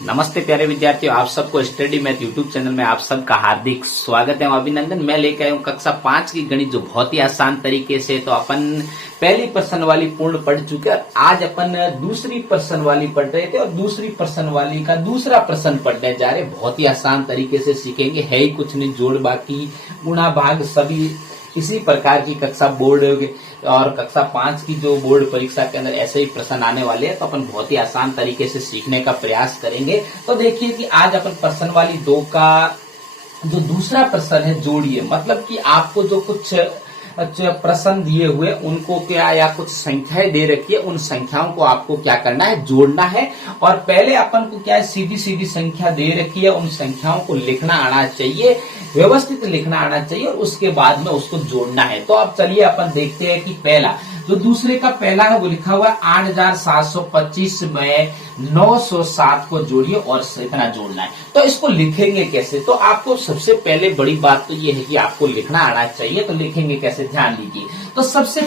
नमस्ते प्यारे विद्यार्थियों, आप सबको स्टडी मैथ यूट्यूब चैनल में आप सबका हार्दिक स्वागत है। अभिनंदन। मैं लेकर आया हूँ कक्षा 5 की गणित, जो बहुत ही आसान तरीके से। तो अपन पहली पर्सन वाली पूर्ण पढ़ चुके हैं। आज अपन दूसरी पर्सन वाली पढ़ रहे थे और दूसरी पर्सन वाली का दूसरा प्रश्न पढ़ने जा रहे। बहुत ही आसान तरीके से सीखेंगे, है ही कुछ नहीं, जोड़ बाकी गुणा भाग सभी इसी प्रकार की कक्षा बोर्ड और कक्षा 5 की जो बोर्ड परीक्षा के अंदर ऐसे ही प्रश्न आने वाले हैं। तो अपन बहुत ही आसान तरीके से सीखने का प्रयास करेंगे। तो देखिए कि आज अपन प्रश्न वाली 2 का जो दूसरा प्रश्न है जोड़िए, मतलब कि आपको जो कुछ प्रश्न दिए हुए उनको क्या या कुछ संख्याएं दे रखी है, उन संख्याओं को आपको क्या करना है, जोड़ना है। और पहले अपन को क्या है, सीधी सीधी संख्या दे रखी है, उन संख्याओं को लिखना आना चाहिए, व्यवस्थित लिखना आना चाहिए और उसके बाद में उसको जोड़ना है। तो अब चलिए अपन देखते हैं कि पहला जो दूसरे का पहला है वो लिखा हुआ है 8725 में 907 को जोड़िए और इतना जोड़ना है। तो इसको लिखेंगे कैसे? तो आपको सबसे पहले बड़ी बात तो ये है कि आपको लिखना आना चाहिए। तो लिखेंगे कैसे, ध्यान दीजिए। तो सबसे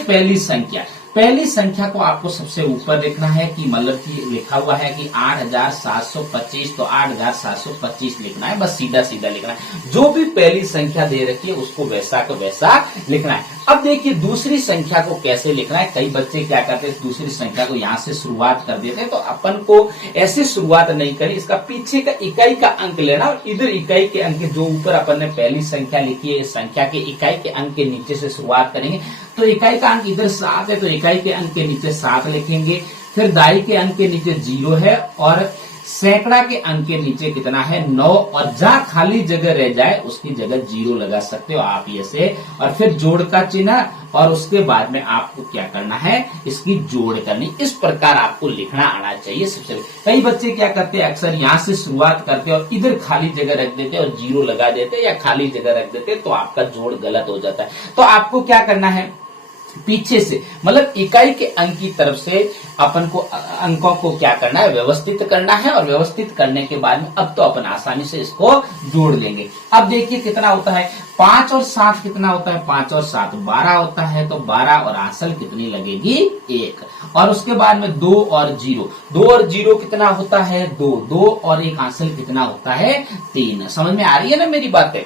पहली संख्या को आपको सबसे ऊपर लिखना है कि मतलब कि लिखा हुआ है कि 8725, तो 8725 लिखना है, बस सीधा सीधा लिखना है। जो भी पहली संख्या दे रखी है उसको वैसा का वैसा लिखना है। अब देखिए दूसरी संख्या को कैसे लिखना है। कई बच्चे क्या करते हैं, दूसरी संख्या को यहां से शुरुआत कर देते हैं। तो अपन को ऐसे शुरुआत नहीं करी, इसका पीछे का इकाई का अंक लेना और इधर इकाई के अंक, जो ऊपर अपन ने पहली संख्या लिखी है, इस संख्या के इकाई के अंक के नीचे से शुरुआत करेंगे। तो इकाई का अंक इधर 7 है, तो इकाई के अंक के नीचे 7 लिखेंगे। फिर दाई के अंक के नीचे 0 है और सैकड़ा के अंक के नीचे कितना है, 9। और जहां खाली जगह रह जाए उसकी जगह 0 लगा सकते हो आप ये से। और फिर जोड़ का चिन्ह और उसके बाद में आपको क्या करना है, इसकी जोड़ करनी। इस प्रकार आपको लिखना आना चाहिए सबसे। कई बच्चे क्या करते हैं, अक्सर यहाँ से शुरुआत करते हैं और इधर खाली जगह रख देते हैं और 0 लगा देते हैं या खाली जगह रख देते हैं, तो आपका जोड़ गलत हो जाता है। तो आपको क्या करना है, पीछे से मतलब इकाई के अंक की तरफ से अपन को अंकों को क्या करना है, व्यवस्थित करना है। और व्यवस्थित करने के बाद में अब तो अपन आसानी से इसको जोड़ लेंगे। अब देखिए कितना होता है, 5 और 7 कितना होता है, 5 और 7 12 होता है। तो 12 और हासिल कितनी लगेगी, 1। और उसके बाद में 2 और 0, 2 और 0 कितना होता है, 2। 2 और 1 हासिल कितना होता है, 3। समझ में आ रही है ना मेरी बातें?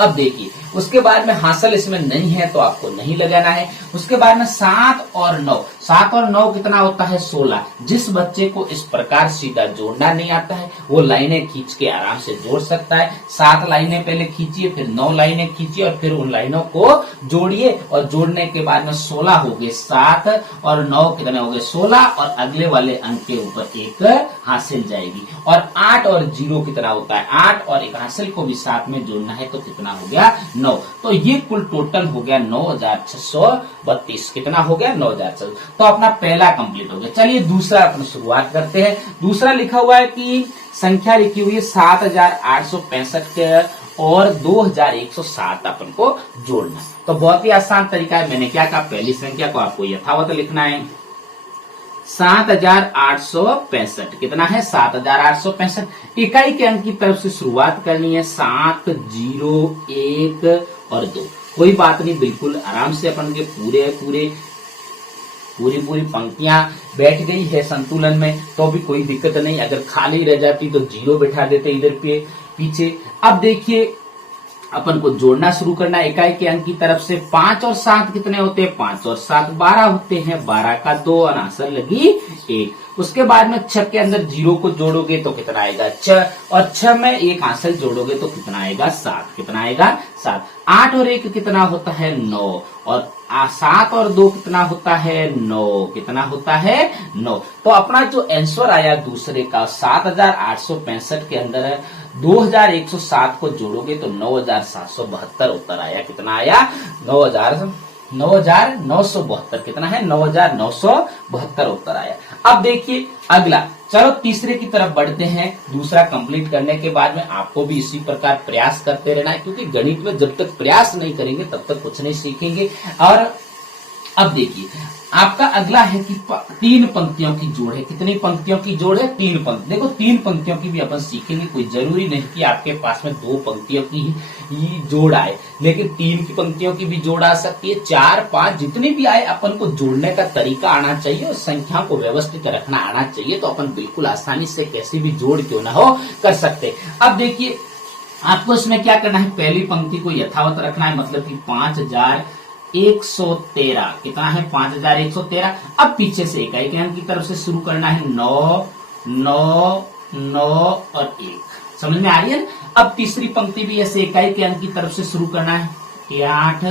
अब देखिए उसके बाद में हासिल इसमें नहीं है तो आपको नहीं लगाना है। उसके बाद में 7 और 9, 7 और 9 कितना होता है, 16। जिस बच्चे को इस प्रकार सीधा जोड़ना नहीं आता है वो लाइनें खींच के आराम से जोड़ सकता है। 7 लाइनें पहले खींचिए, फिर 9 लाइनें खींचिए और फिर उन लाइनों को जोड़िए। और जोड़ने के बाद में 16 हो गए, 7 और 9 कितने हो गए, 16। और अगले वाले अंक के ऊपर 1 हासिल जाएगी। और 8 और 0 कितना होता है, 8 और 1 हासिल को भी साथ में जोड़ना है, तो कितना हो गया, 9। तो ये कुल टोटल हो गया 9632। कितना हो गया, 9632। तो अपना पहला कंप्लीट हो गया। चलिए दूसरा अपन शुरुआत करते हैं। दूसरा लिखा हुआ है कि संख्या लिखी हुई है 7865 और 2107 अपन को जोड़ना। तो बहुत ही आसान तरीका है। मैंने क्या कहा, पहली संख्या को आपको यथावत लिखना है, 7865 कितना है, 7865। इकाई के अंक की तरफ से शुरुआत करनी है, 7 0 1 और 2। कोई बात नहीं, बिल्कुल आराम से अपन के पूरी पंक्तियां बैठ गई है संतुलन में, तो भी कोई दिक्कत नहीं। अगर खाली रह जाती तो 0 बैठा देते इधर पे पीछे। अब देखिए अपन को जोड़ना शुरू करना है। इकाई के अंक की तरफ से 5 और 7 कितने होते हैं, 5 और 7 12 होते हैं। 12 का 2 और आंसर लगी 1। उसके बाद में 6 के अंदर 0 को जोड़ोगे तो कितना आएगा, 6। और 6 में 1 आंसर जोड़ोगे तो कितना आएगा, 7। कितना आएगा, 7। 8 और 1 कितना होता है, 9। और 7 और 2 कितना होता है, 9। कितना होता है, 9। तो अपना जो आंसर आया दूसरे का 7865 के अंदर 2107 को जोड़ोगे तो 9772 उत्तर आया। कितना आया, 9972। कितना है, 9972 उत्तर आया। अब देखिए अगला, चलो तीसरे की तरफ बढ़ते हैं। दूसरा कंप्लीट करने के बाद में आपको भी इसी प्रकार प्रयास करते रहना है, क्योंकि गणित में जब तक प्रयास नहीं करेंगे तब तक कुछ नहीं सीखेंगे। और अब देखिए आपका अगला है कि तीन पंक्तियों की जोड़ है। कितनी पंक्तियों की जोड़ है? तीन पंक्ति। देखो तीन पंक्तियों की भी अपन सीखेंगे, कोई जरूरी नहीं कि आपके पास में दो पंक्तियों की ही जोड़ आए, लेकिन तीन की पंक्तियों की भी जोड़ आ सकती है, चार पांच जितनी भी आए, अपन को जोड़ने का तरीका आना चाहिए और संख्या को व्यवस्थित रखना आना चाहिए, तो अपन बिल्कुल आसानी से कैसी भी जोड़ क्यों ना हो कर सकते। अब देखिए आपको इसमें क्या करना है, पहली पंक्ति को यथावत रखना है, मतलब कि 5113 कितना है 5113। अब पीछे से इकाई के अंक की तरफ से शुरू करना है, 9 9 9 और 1। समझ में आ रही है। अब तीसरी पंक्ति भी ऐसे इकाई के अंक की तरफ से शुरू करना है, 8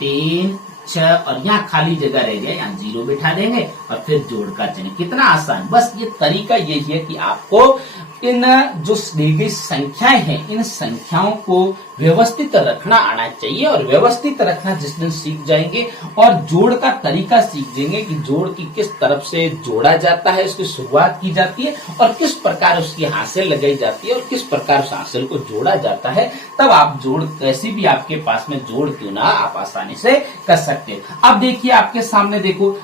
3 6 और यहाँ खाली जगह रह गया, यहाँ 0 बिठा देंगे और फिर जोड़ का चिन्ह। कितना आसान। बस ये तरीका यही है कि आपको इन जो दी गई संख्याएं हैं, इन संख्याओं को व्यवस्थित रखना आना चाहिए, और व्यवस्थित रखना जिस दिन सीख जाएंगे और जोड़ का तरीका सीख जाएंगे कि जोड़ की किस तरफ से जोड़ा जाता है, उसकी शुरुआत की जाती है और किस प्रकार उसकी हासिल लगाई जाती है और किस प्रकार उस हासिल को जोड़ा जाता है, तब आप जोड़ कैसी भी आपके पास में जोड़ क्यों ना आप आसानी से कर सकते हैं। अब देखिए आपके सामने देखो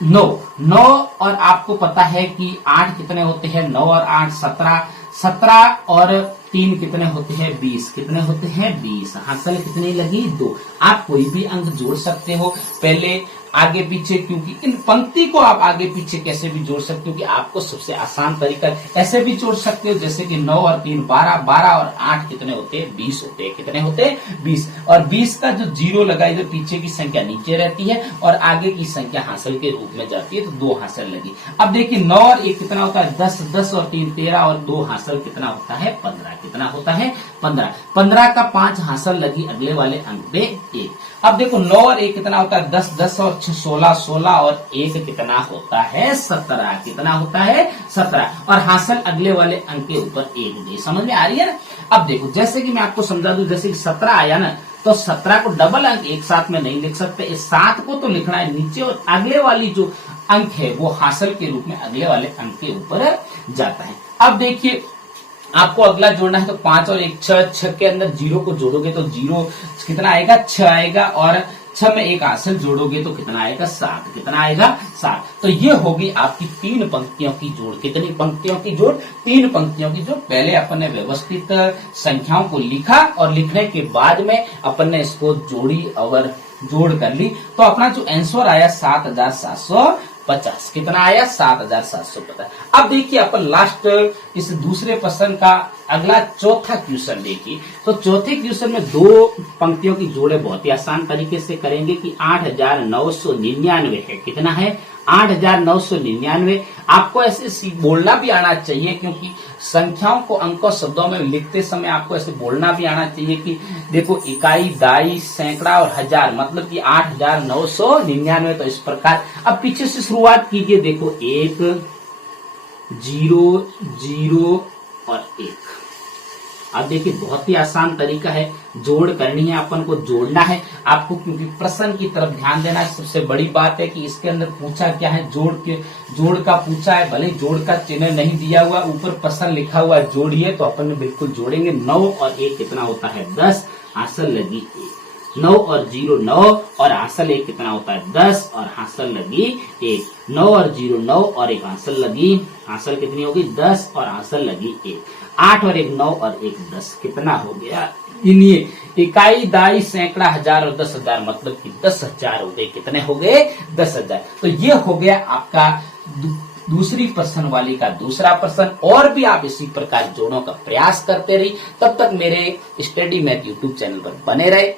9 और आपको पता है कि 8 कितने होते हैं, 9 और 8 17, 17 और 3 कितने होते हैं 20, कितने होते हैं 20। हासिल कितनी लगी 2। आप कोई भी अंक जोड़ सकते हो, पहले आगे पीछे, क्योंकि इन पंक्ति को आप आगे पीछे कैसे भी जोड़ सकते हो, कि आपको सबसे आसान तरीका ऐसे भी जोड़ सकते हो, जैसे कि 9 और 3 12, 12 और 8 कितने होते हैं 20 होते हैं, कितने होते हैं 20। और 20 का जो 0 लगाई, जो पीछे की संख्या नीचे रहती है और आगे की संख्या हासिल के रूप में जाती है, तो 2 हासिल लगी। अब देखिए 9 और 1 कितना होता है 10, 10 और 3 13 और 2 हासिल कितना होता है 15, कितना होता है 15। 15 का 5 हासिल लगी अगले वाले अंक पे 1। अब देखो 9 और 1 कितना होता है 10, 10 और 16, 16 और 1 कितना होता है 17, कितना होता है 17। और हासिल अगले वाले अंक के ऊपर 1 दे। समझ में आ रही है ना। अब देखो जैसे कि मैं आपको समझा दूं, जैसे कि 17 आया ना, तो 17 को डबल अंक एक साथ में नहीं लिख सकते, इस 7 को तो लिखना है नीचे और अगले वाली जो अंक है वो हासिल के रूप में अगले वाले अंक के ऊपर जाता है। अब देखिए आपको अगला जोड़ना है, तो 5 और 1 6, 6 के अंदर 0 को जोड़ोगे तो 0 कितना आएगा 6 आएगा, और 6 में एक हासिल जोड़ोगे तो कितना आएगा 7, कितना आएगा 7। तो ये होगी आपकी 3 पंक्तियों की जोड़। कितनी पंक्तियों की जोड़? 3 पंक्तियों की जोड़। पहले अपन ने व्यवस्थित संख्याओं को लिखा और लिखने के बाद में अपन ने इसको जोड़ी और जोड़ कर ली, तो अपना जो आंसर आया 7750। कितना आया 7750। अब देखिए अपन लास्ट इस दूसरे प्रश्न का अगला चौथा क्वेश्चन देखिए। तो चौथे क्वेश्चन में 2 पंक्तियों की जोड़े बहुत ही आसान तरीके से करेंगे कि 8999 है, कितना है 8999। आपको ऐसे बोलना भी आना चाहिए, क्योंकि संख्याओं को अंकों शब्दों में लिखते समय आपको ऐसे बोलना भी आना चाहिए कि देखो इकाई, दाई, सैकड़ा और हजार, मतलब कि 8999। तो इस प्रकार अब पीछे से शुरुआत कीजिए। देखो 1 0 0 और 1। अब देखिए बहुत ही आसान तरीका है, जोड़ करनी है, अपन को जोड़ना है आपको, क्योंकि प्रश्न की तरफ ध्यान देना है। सबसे बड़ी बात है कि इसके अंदर पूछा क्या है, जोड़ का पूछा है, भले जोड़ का चिन्ह नहीं दिया हुआ, ऊपर प्रश्न लिखा हुआ है जोड़िए, तो अपन बिल्कुल जोड़ेंगे। 9 और 1 कितना होता है 10, हासिल लगी 1। 9 और 0 9 और हासिल 1 कितना होता है 10 और हासिल लगी 1। 9 और 0 9 और 1 हासिल लगी, हासिल कितनी होगी 10 और हासिल लगी 1। 8 और 1 9 और 1 10, कितना हो गया इन्हीं इकाई, दाई, सैकड़ा, हजार और 10,000, मतलब कि 10,000 हो गए। कितने हो गए 10,000। तो ये हो गया आपका दूसरी प्रश्न वाली का दूसरा प्रश्न। और भी आप इसी प्रकार जोड़ों का प्रयास करते रहिए। तब तक मेरे स्टडी मैथ यूट्यूब चैनल पर बने रहे।